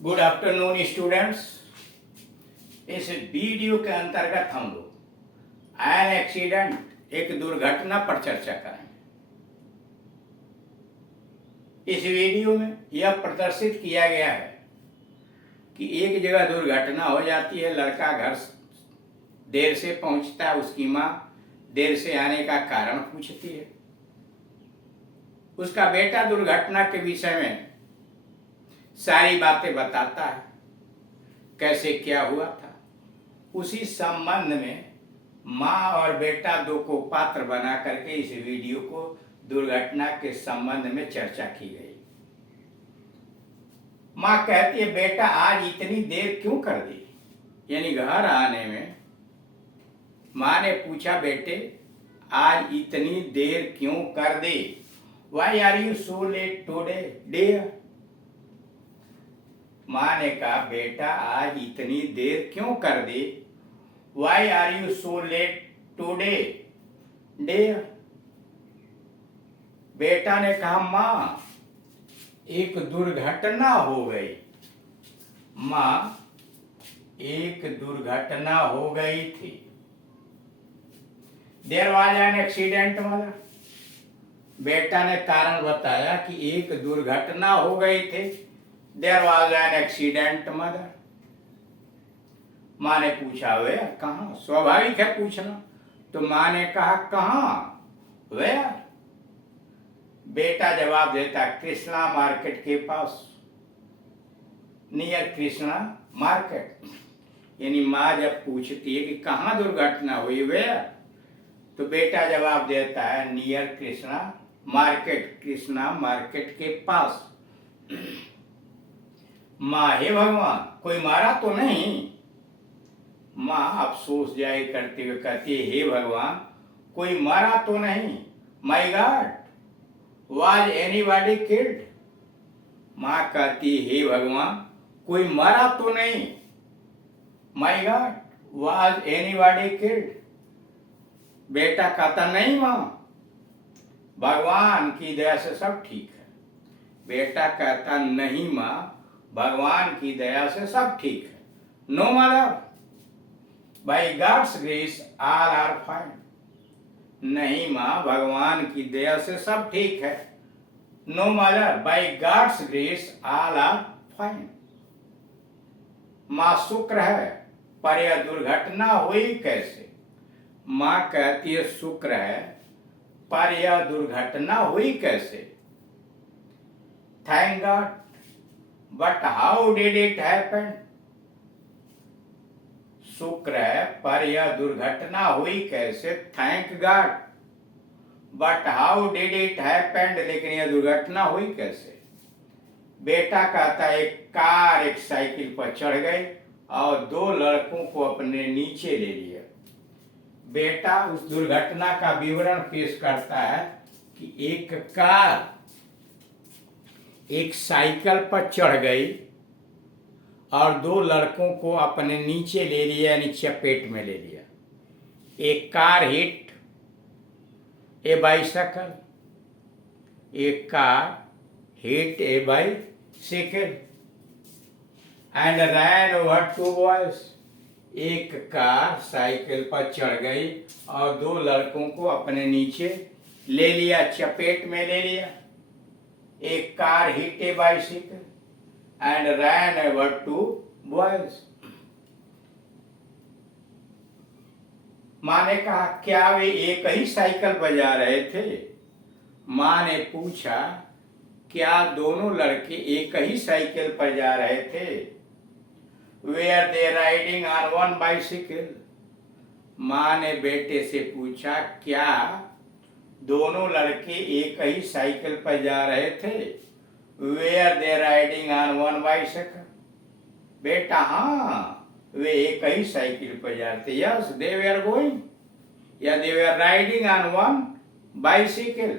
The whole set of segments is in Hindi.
Good afternoon students. इस वीडियो के अंतर्गत हम लोग एन एक्सीडेंट एक दुर्घटना पर चर्चा करेंगे। इस वीडियो में यह प्रदर्शित किया गया है कि एक जगह दुर्घटना हो जाती है, लड़का घर देर से पहुंचता है, उसकी माँ देर से आने का कारण पूछती है। उसका बेटा दुर्घटना के विषय में सारी बातें बताता है, कैसे क्या हुआ था। उसी संबंध में माँ और बेटा दो को पात्र बना करके इस वीडियो को दुर्घटना के संबंध में चर्चा की गई। माँ कहती है, बेटा आज इतनी देर क्यों कर दी? यानी घर आने में माँ ने पूछा, बेटे आज इतनी देर क्यों कर दी? Why are you so late today, dear? माँ ने कहा, बेटा आज इतनी देर क्यों कर दी? Why are you so late today, dear? बेटा ने कहा, माँ एक दुर्घटना हो गई। माँ एक दुर्घटना हो गई थी। There was an accident, mother. बेटा ने कारण बताया कि एक दुर्घटना हो गई थी। There was an accident, mother। माँ ने पूछा, वे कहाँ? स्वाभाविक है पूछना। तो माँ ने कहा, कहाँ? वे? बेटा जवाब देता, कृष्णा मार्केट के पास, नियर कृष्णा मार्केट। यानी माँ जब पूछती है कि कहाँ दुर्घटना हुई, वे, तो बेटा जवाब देता है, near Krishna market, Krishna market के पास। माँ, हे भगवान कोई मारा तो नहीं? माँ अफसोस जाए करते हुए कहती है, हे भगवान कोई मारा तो नहीं? My God, was anybody killed? माँ कहती है, हे भगवान कोई मारा तो नहीं? My God, was anybody killed? बेटा कहता, नहीं माँ, भगवान की दया से सब ठीक है। बेटा कहता, नहीं माँ, भगवान की दया से सब ठीक है। No mother, by God's grace all are fine. नहीं माँ, भगवान की दया से सब ठीक है। No mother, by God's grace all are fine. माँ, शुक्र है, पर यह दुर्घटना हुई कैसे? माँ कहती है, शुक्र है, पर यह दुर्घटना हुई कैसे? Thank God, but how did it happen? शुक्र है, पर यह दुर्घटना हुई कैसे? Thank God, but how did it happen? लेकिन यह दुर्घटना हुई कैसे? बेटा कहता, एक कार एक साइकिल पर चढ़ गई और दो लड़कों को अपने नीचे ले लिया। बेटा उस दुर्घटना का विवरण पेश करता है कि एक कार एक साइकिल पर चढ़ गई और दो लड़कों को अपने नीचे ले लिया, यानी चपेट में ले लिया। एक कार हिट ए बाइसाइकिल, एक car hit a bicycle and ran over two boys. एक कार साइकिल पर चढ़ गई और दो लड़कों को अपने नीचे ले लिया, चपेट में ले लिया। एक car hit a bicycle and ran over two boys. माँ ने कहा, क्या वे एक ही साइकिल पर जा रहे थे? माँ ने पूछा, क्या दोनों लड़के एक ही साइकिल पर जा रहे थे? Were they riding on one bicycle? माँ ने बेटे से पूछा, क्या दोनों लड़के एक ही साइकिल पर जा रहे थे? Were they riding on one bicycle? बेटा, हाँ, वे एक ही साइकिल पर जा रहे थे। Yes, they were going. या they were riding on one bicycle.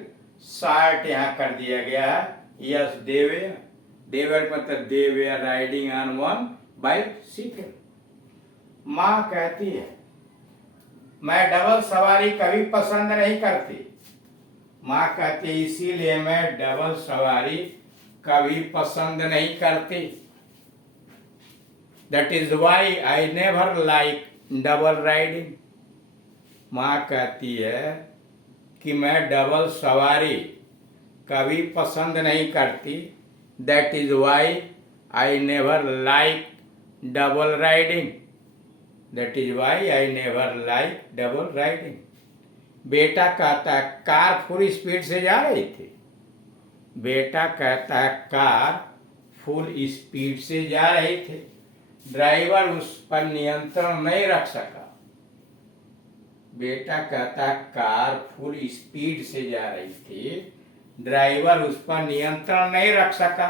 Short यहाँ कर दिया गया है। Yes, they were. They were मतलब they were riding on one bicycle. माँ कहती है, मैं डबल सवारी कभी पसंद नहीं करती। माँ कहती है, इसीलिए मैं डबल सवारी कभी पसंद नहीं करती। That is why I never like double riding. माँ कहती है कि मैं डबल सवारी कभी पसंद नहीं करती। That is why I never like double riding. That is why I never like double riding. बेटा कहता है कार फुल स्पीड से जा रही थी। बेटा कहता है कार फुल स्पीड से जा रही थी। ड्राइवर उस पर नियंत्रण नहीं रख सका। बेटा कहता है कार फुल स्पीड से जा रही थी, ड्राइवर उस पर नियंत्रण नहीं रख सका।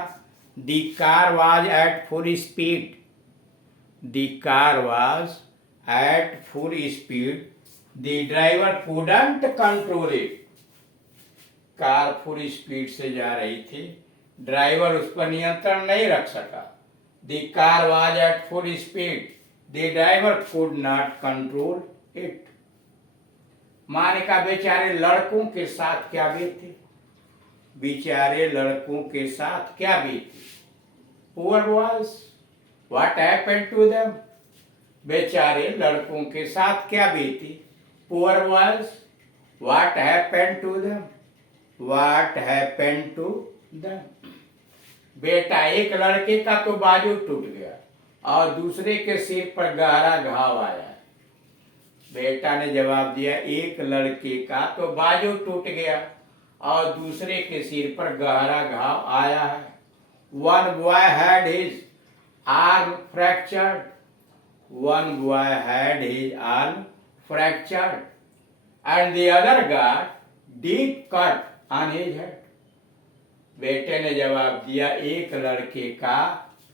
The car was at full speed. The car was at full speed. The driver couldn't control it. Car full speed से जा रही थी, ड्राइवर उस पर नियंत्रण नहीं रख सका। The car was at full speed. The driver could not control it. माँ ने कहा बेचारे लड़कों के साथ क्या बीती। बेचारे लड़कों के साथ क्या बीती। Poor boys what happened to them. बेचारे लड़कों के साथ क्या बीती। Poor boys what happened to them. What happened to them. बेटा एक लड़के का तो बाजू टूट गया और दूसरे के सिर पर गहरा घाव आया। बेटा ने जवाब दिया एक लड़के का तो बाजू टूट गया और दूसरे के सिर पर गहरा घाव आया है। One boy had his arm fractured. One boy had his arm fractured and the other got deep cut on his head. बेटे ने जवाब दिया एक लड़के का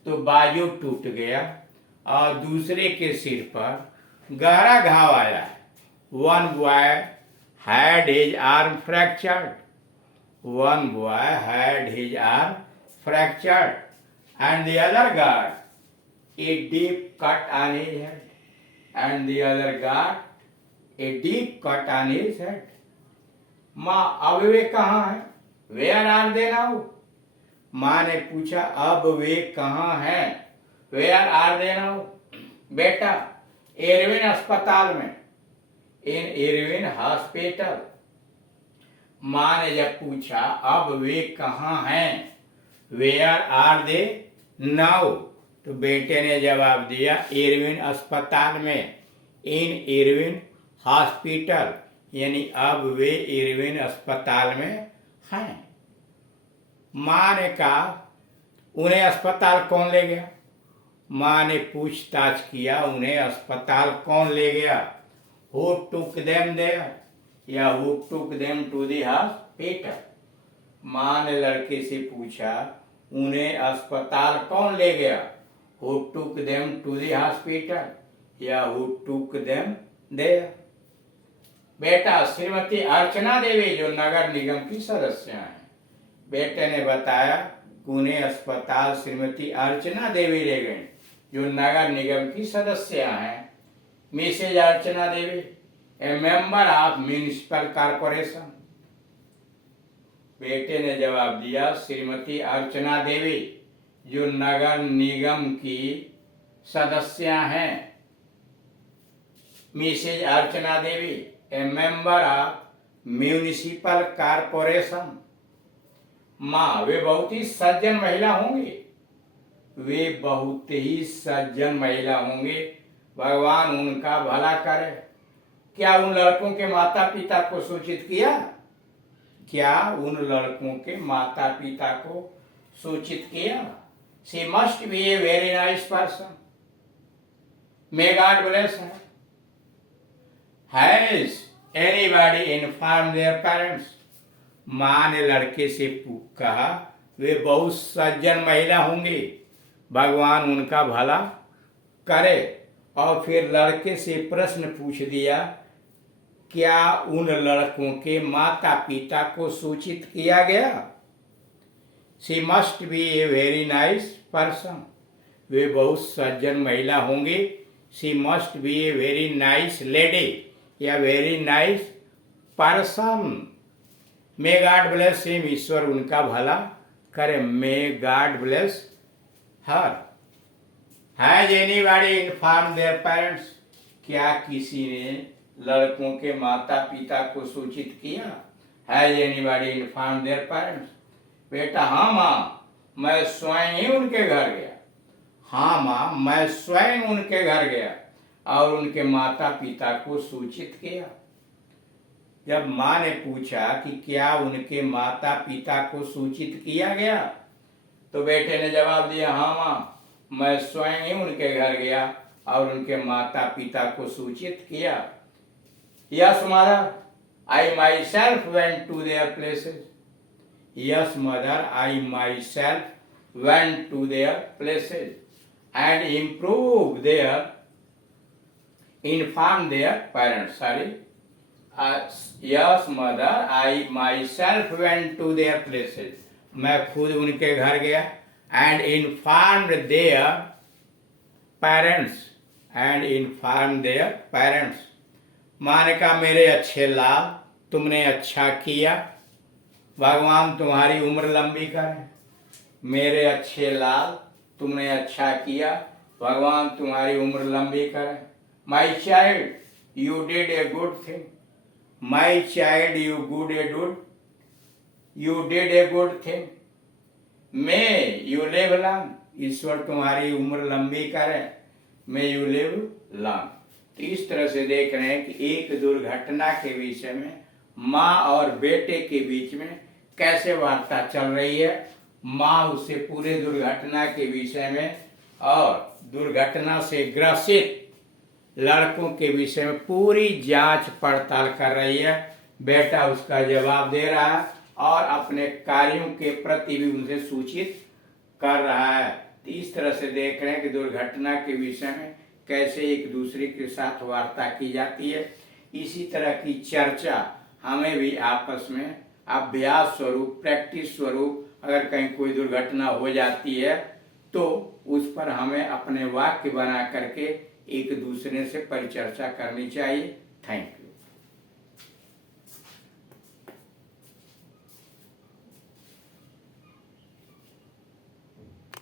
तो बाजू टूट गया और दूसरे के सिर पर गहरा घाव आया है। One boy had his arm fractured. One boy had his arm fractured and the other got a deep cut on his head. And the other got a deep cut on his head. माँ अब वे कहाँ हैं। Where are they now. माँ ने पूछा अब वे कहाँ हैं। Where are they now. बेटा इरविन अस्पताल में। In Irwin hospital. माँ ने जब पूछा अब वे कहाँ हैं, वेयर आर दे नाउ, तो बेटे ने जवाब दिया इरविन अस्पताल में। इन इरविन हॉस्पिटल, यानी अब वे इरविन अस्पताल में हैं। माँ ने कहा उन्हें अस्पताल कौन ले गया। माँ ने पूछताछ किया उन्हें अस्पताल कौन ले गया। Who took them there या who took them to the hospital। माँ ने लड़के से पूछा उन्हें अस्पताल कौन ले गया। Who took them to the hospital या who took them there। बेटा श्रीमती अर्चना देवी जो नगर निगम की सदस्य हैं, बेटे ने बताया कि उन्हें अस्पताल श्रीमती अर्चना देवी ले गए जो नगर निगम की सदस्य हैं। Mrs Archana Devi a member of municipal corporation. बेटे ने जवाब दिया श्रीमती अर्चना देवी जो नगर निगम की सदस्य हैं। Mrs Archana Devi a member of municipal corporation. माँ वे बहुत ही सज्जन महिला होंगी। वे बहुत ही सज्जन महिला होंगे, भगवान उनका भला करे। क्या उन लड़कों के माता पिता को सूचित किया। क्या उन लड़कों के माता पिता को सूचित किया। She must be a very nice person. May God bless her। Has anybody informed their parents। माँ ने लड़के से कहा वे बहुत सज्जन महिला होंगी, भगवान उनका भला करे। और फिर लड़के से प्रश्न पूछ दिया क्या उन लड़कों के माता पिता को सूचित किया गया। She must be a very nice person. वे बहुत सज्जन महिला होंगी। She must be a very nice lady या very nice person. May God bless him. ईश्वर उनका भला करे। May God bless her. Has anybody inform their parents? क्या किसी ने लड़कों के माता पिता को सूचित किया? Has anybody inform their parents? बेटा हाँ माँ, मैं स्वयं ही उनके घर गया। हाँ माँ, मैं स्वयं उनके घर गया और उनके माता पिता को सूचित किया। जब माँ ने पूछा कि क्या उनके माता पिता को सूचित किया गया, तो बेटे ने जवाब दिया हाँ माँ, मैं स्वयं ही उनके घर गया और उनके माता पिता को सूचित किया। Yes mother, I myself went to their places. Yes mother, I myself went to their places and improve their inform their parents. Sorry. Yes mother, I myself went to their places. मैं खुद उनके घर गया and informed their parents. And informed their parents. माँ ने कहा मेरे अच्छे लाल, तुमने अच्छा किया, भगवान तुम्हारी उम्र लंबी करे। मेरे अच्छे लाल, तुमने अच्छा किया, भगवान तुम्हारी उम्र लंबी करे। My child, you did a good thing. My child, you did a good thing. May you live long. ईश्वर तुम्हारी उम्र लंबी करे। May you live long. तो इस तरह से देख रहे हैं कि एक दुर्घटना के विषय में माँ और बेटे के बीच में कैसे वार्ता चल रही है। माँ उससे पूरे दुर्घटना के विषय में और दुर्घटना से ग्रसित लड़कों के विषय में पूरी जांच पड़ताल कर रही है। बेटा उसका जवाब दे रहा है और अपने कार्यों के प्रति भी उनसे सूचित कर रहा है। तो इस तरह से देख रहे हैं कि दुर्घटना के विषय में कैसे एक दूसरे के साथ वार्ता की जाती है। इसी तरह की चर्चा हमें भी आपस में अभ्यास स्वरूप, प्रैक्टिस स्वरूप, अगर कहीं कोई दुर्घटना हो जाती है तो उस पर हमें अपने वाक्य बना करके एक दूसरे से परिचर्चा करनी चाहिए। Thank you.